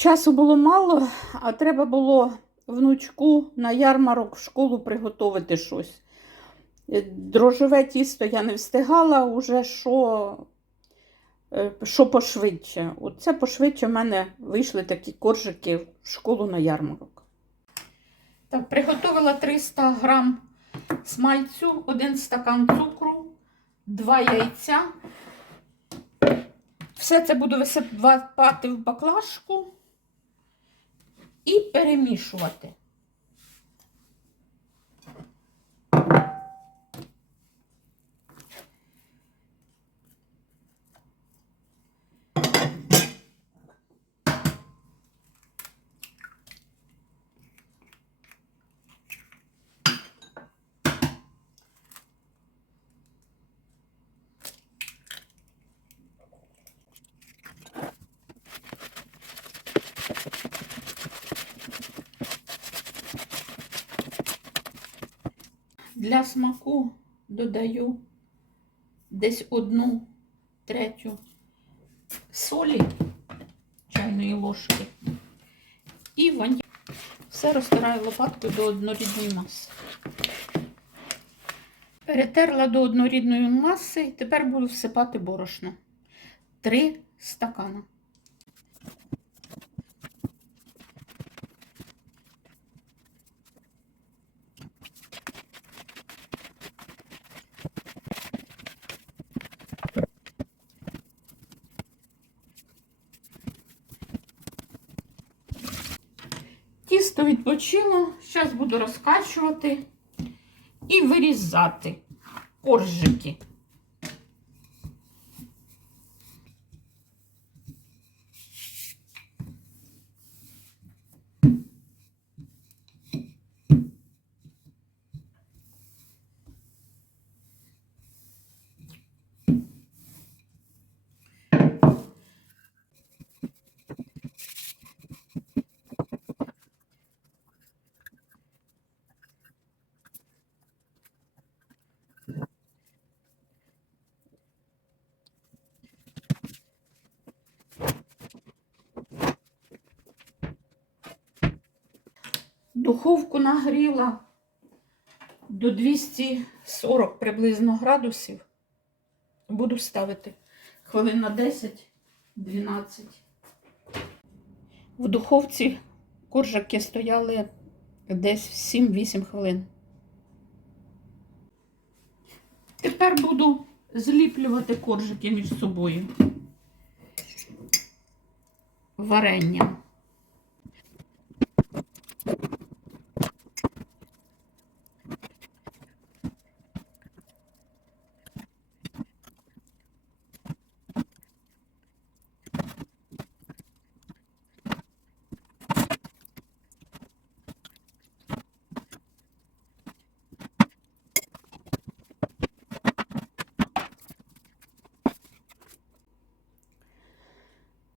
Часу було мало, а треба було внучку на ярмарок в школу приготувати щось. Е, Дрожжеве тісто я не встигала, уже що, е, що пошвидше. Оце пошвидше в мене вийшли такі коржики в школу на ярмарок. Так, приготувала 300 грам смальцю, один стакан цукру, два яйця. Все це буду висипати в баклажку і перемішувати. Для смаку додаю десь одну третю солі чайної ложки і ваніль. Все розтираю лопаткою до однорідної маси. Перетерла до однорідної маси і тепер буду всипати борошно. Три стакана. Тісто відпочило, зараз буду розкачувати і вирізати коржики. Духовку нагріла до 240 приблизно градусів. Буду ставити хвилин на 10-12. В духовці коржики стояли десь 7-8 хвилин. Тепер буду зліплювати коржики між собою варенням.